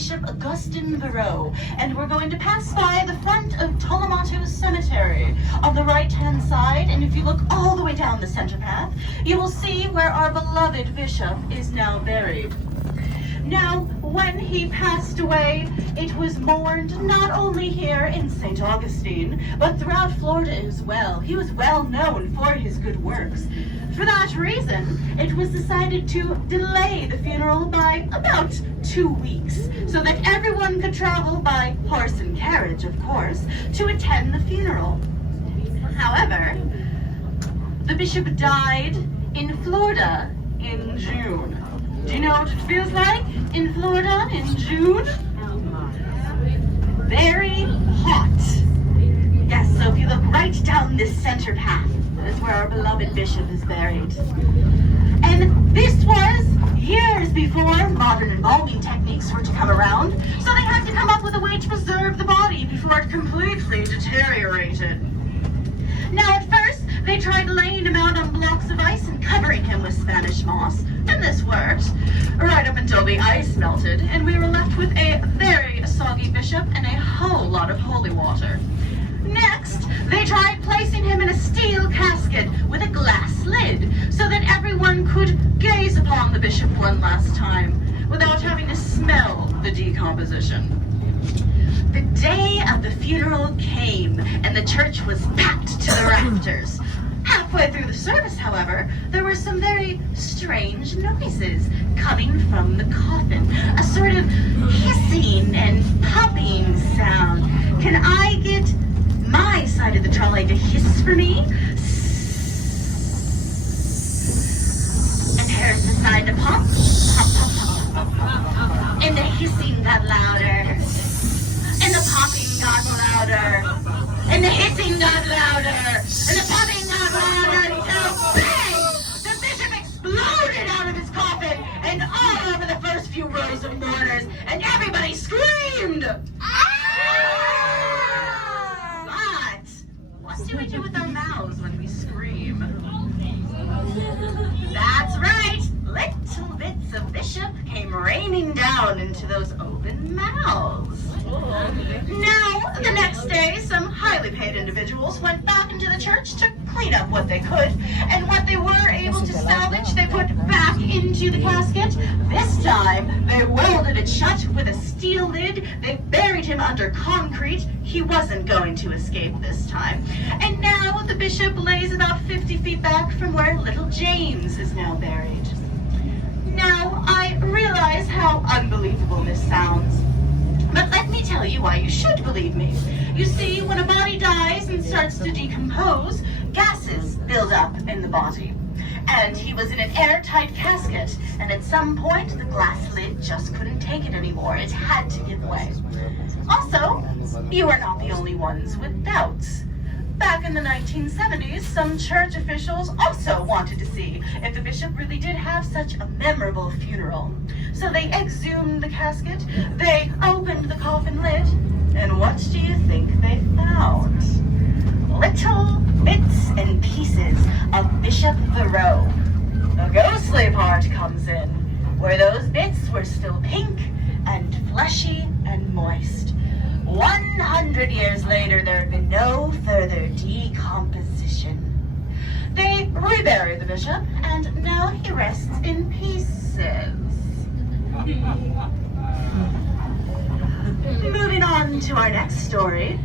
Bishop Augustine, and we're going to pass by the front of Tolomato Cemetery on the right-hand side, and if you look all the way down the center path, you will see where our beloved bishop is now buried. Now, when he passed away, it was mourned not only here in St. Augustine, but throughout Florida as well. He was well known for his good works. For that reason, it was decided to delay the funeral by about 2 weeks, so that everyone could travel by horse and carriage, of course, to attend the funeral. However, the bishop died in Florida in June. Do you know what it feels like in Florida in June? Very hot. Yes, so if you look right down this center path, that's where our beloved bishop is buried. And this was years before modern embalming techniques were to come around, so they had to come up with a way to preserve the body before it completely deteriorated. Now at first, they tried laying him out on blocks of ice and covering him with Spanish moss, and this worked, right up until the ice melted, and we were left with a very soggy bishop and a whole lot of holy water. Next, they tried placing him in a steel casket with a glass lid, so that everyone could gaze upon the bishop one last time, without having to smell the decomposition. The day of the funeral came, and the church was packed to the rafters. Halfway through the service, however, there were some very strange noises coming from the coffin. A sort of hissing and popping sound. Can I get my side of the trolley to hiss for me? And Harris's side to pop. Pop, pop, pop. And the hissing got louder. And the popping got louder. And the hissing got louder. And the popping got louder until bang! The bishop exploded out of his coffin and all over the first few rows of mourners, and everybody screamed! But what do we do with our mouths when we scream? That's right! Little bits of bishop came raining down into those open mouths. Now, the next day, some highly paid individuals went back into the church to clean up what they could, and what they were able to salvage, they put back into the casket. This time, they welded it shut with a steel lid. They buried him under concrete. He wasn't going to escape this time. And now, the bishop lays about 50 feet back from where little James is now buried. Now, I realize how unbelievable this sounds. But let me tell you why you should believe me. You see, when a body dies and starts to decompose, gases build up in the body. And he was in an airtight casket, and at some point, the glass lid just couldn't take it anymore. It had to give way. Also, you are not the only ones with doubts. Back in the 1970s, some church officials also wanted to see if the bishop really did have such a memorable funeral. So they exhumed the casket, they opened the coffin lid, and what do you think they found? Little bits and pieces of Bishop Thoreau. The ghostly part comes in, where those bits were still pink and fleshy and moist. 100 years later, there had been no further decomposition. They reburied the bishop, and now he rests in pieces. Moving on to our next story,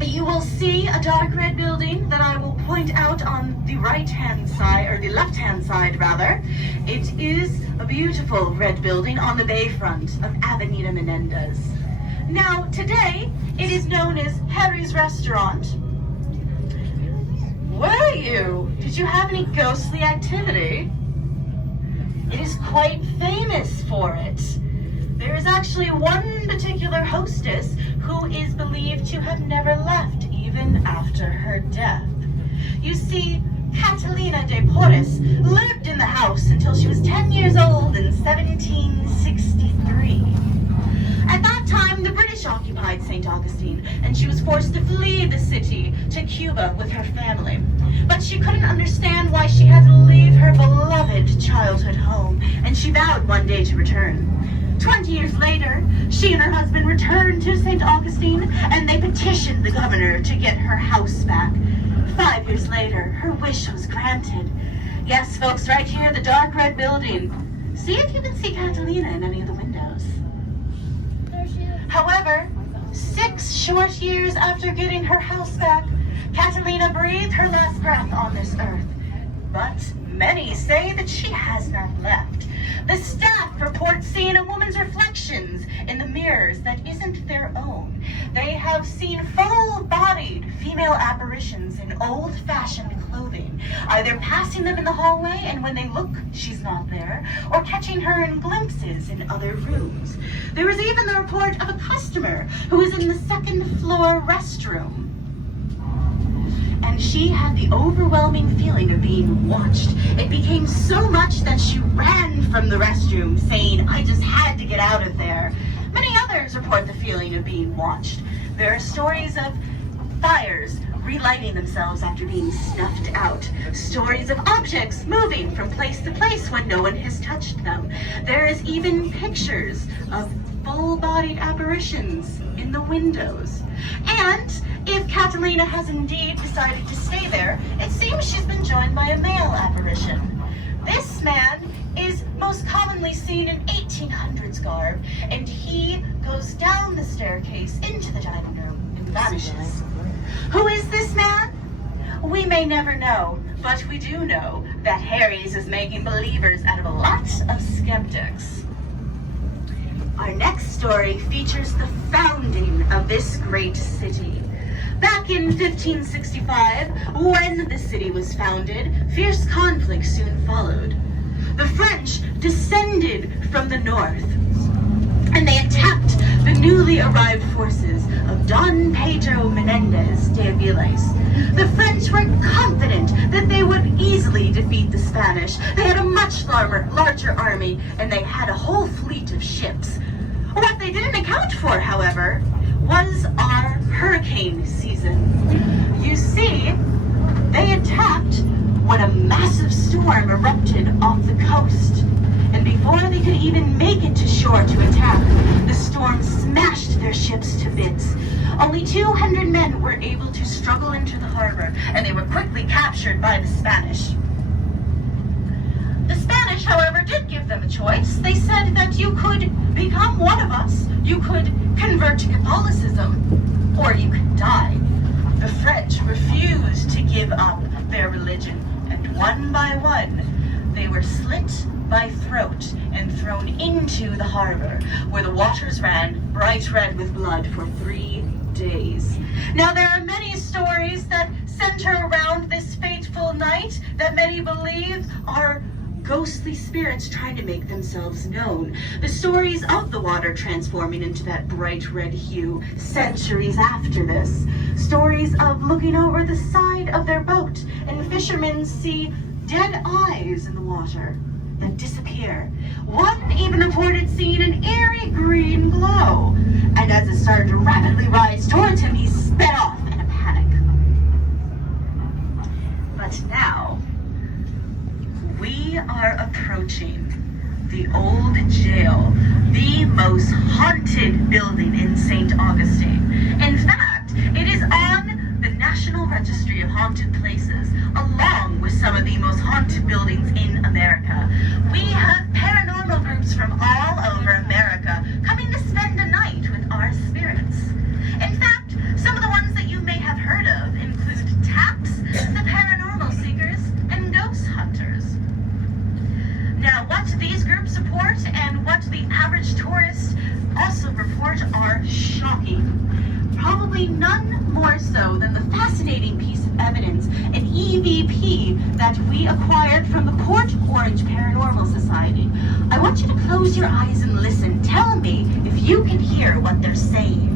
you will see a dark red building that I will point out on the right-hand side, or the left-hand side, rather. It is a beautiful red building on the bayfront of Avenida Menendez. Now, today, it is known as Harry's Restaurant. Were you? Did you have any ghostly activity? It is quite famous for it. There is actually one particular hostess who is believed to have never left even after her death. You see, Catalina de Porres lived in the house until she was 10 years old in 1763. At that time, the British occupied St. Augustine, and she was forced to flee the city to Cuba with her family. But she couldn't understand why she had to leave her beloved childhood home, and she vowed one day to return. 20 years later, She and her husband returned to St. Augustine, and they petitioned the governor to get her house back. 5 years later, her wish was granted. Yes, folks, right here, the dark red building. See if you can see Catalina in any of the windows. There she is. However, 6 short years after getting her house back, Catalina breathed her last breath on this earth. But many say that she has not left. The staff report seeing a woman's reflections in the mirrors that isn't their own. They have seen full-bodied female apparitions in old-fashioned clothing, either passing them in the hallway and when they look, she's not there, or catching her in glimpses in other rooms. There is even the report of a customer who was in the second-floor restroom, and she had the overwhelming feeling of being watched. It became so much that she ran from the restroom, saying, "I just had to get out of there." Many others report the feeling of being watched. There are stories of fires relighting themselves after being snuffed out. Stories of objects moving from place to place when no one has touched them. There is even pictures of full-bodied apparitions in the windows. And if Catalina has indeed decided to stay there, it seems she's been joined by a male apparition. This man is most commonly seen in 1800s garb, and he goes down the staircase into the dining room and vanishes. Who is this man? We may never know, but we do know that Harry's is making believers out of a lot of skeptics. Our next story features the founding of this great city. Back in 1565, when the city was founded, fierce conflict soon followed. The French descended from the north, and they attacked the newly arrived forces of Don Pedro Menendez de Aviles. The French were confident that they would easily defeat the Spanish. They had a much larger army, and they had a whole fleet of ships. What they didn't account for, however, was our hurricane season. You see, they attacked when a massive storm erupted off the coast. And before they could even make it to shore to attack, the storm smashed their ships to bits. Only 200 men were able to struggle into the harbor, and they were quickly captured by the Spanish. The Spanish, however, did give them a choice. They said that you could become one of us, you could convert to Catholicism, or you could die. The French refused to give up their religion, and one by one, they were slit by throat and thrown into the harbor, where the waters ran bright red with blood for 3 days. Now, there are many stories that center around this fateful night that many believe are ghostly spirits trying to make themselves known. The stories of the water transforming into that bright red hue centuries after this. Stories of looking over the side of their boat and fishermen see dead eyes in the water that disappear. One even reported seeing an eerie green glow, and as it started to rapidly rise towards him, he sped off in a panic. But now, we are approaching the old jail, the most haunted building in St. Augustine. In fact, it is on the National Registry of Haunted Places, along with some of the most haunted buildings in America. We have paranormal groups from all over America coming to spend a night with our spirits. In fact, some of the ones that you may have heard of include TAPS, the Paranormal Seekers, and Ghost Hunters. Now, what these groups support and what the average tourist also report are shocking. Probably none more so than the fascinating piece of evidence, an EVP that we acquired from the Port Orange Paranormal Society. I want you to close your eyes and listen. Tell me if you can hear what they're saying.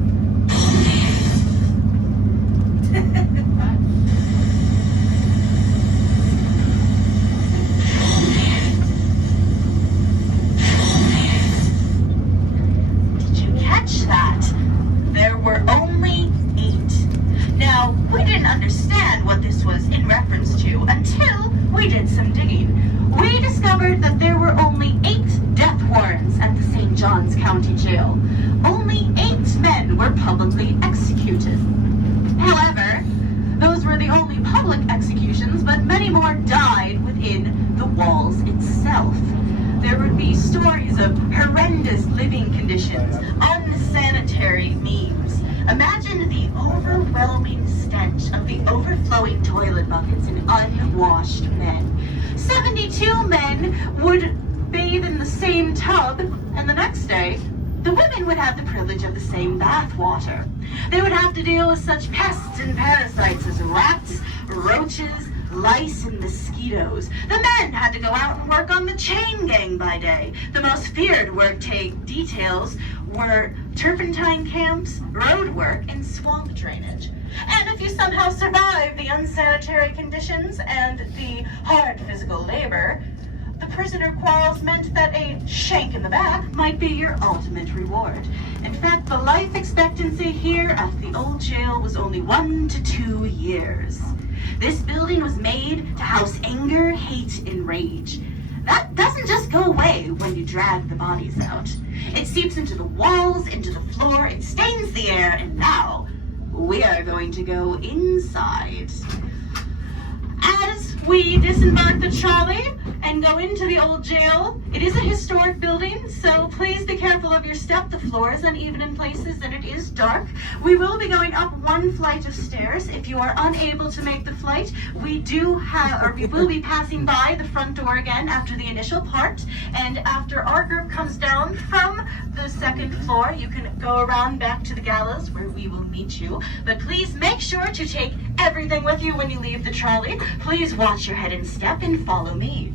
Did you catch that? There were only 8. Now, we didn't understand what this was in reference to until we did some digging. We discovered that there were only 8 death warrants at the St. Johns County Jail. Only were publicly executed. However, those were the only public executions, but many more died within the walls itself. There would be stories of horrendous living conditions, unsanitary means. Imagine the overwhelming stench of the overflowing toilet buckets and unwashed men. 72 men would bathe in the same tub, and the next day, the women would have the privilege of the same bath water. They would have to deal with such pests and parasites as rats, roaches, lice, and mosquitoes. The men had to go out and work on the chain gang by day. The most feared work details were turpentine camps, road work, and swamp drainage. And if you somehow survived the unsanitary conditions and the hard physical labor, the prisoner quarrels meant that a shank in the back might be your ultimate reward. In fact, the life expectancy here at the old jail was only 1 to 2 years. This building was made to house anger, hate, and rage. That doesn't just go away when you drag the bodies out. It seeps into the walls, into the floor, it stains the air, and now we are going to go inside. As we disembark the trolley and go into the old jail, it is a historic building, so please be careful of your step. The floor is uneven in places and it is dark. We will be going up one flight of stairs. If you are unable to make the flight, we will be passing by the front door again after the initial part, and after our group comes down from the second floor, you can go around back to the gallows where we will meet you. But please make sure to take everything with you when you leave the trolley. Please watch your head and step and follow me.